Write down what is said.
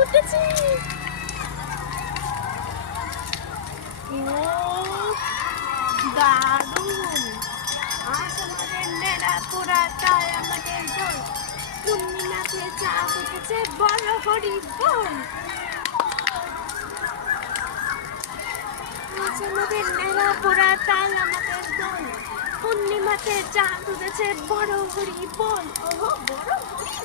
উঠেছে। ও দারুণ! আজ আমাদের নেড়া পোড়া তাই আমাদের দোল, পূর্ণিমাতে চাঁদ উঠেছে বড় হরি বল। আজ আমাদের নেড়া পোড়া তাই আমাদের দোল, পূর্ণিমাতে চাঁদ উঠেছে বড় হরি বল। ওহো বড় হরি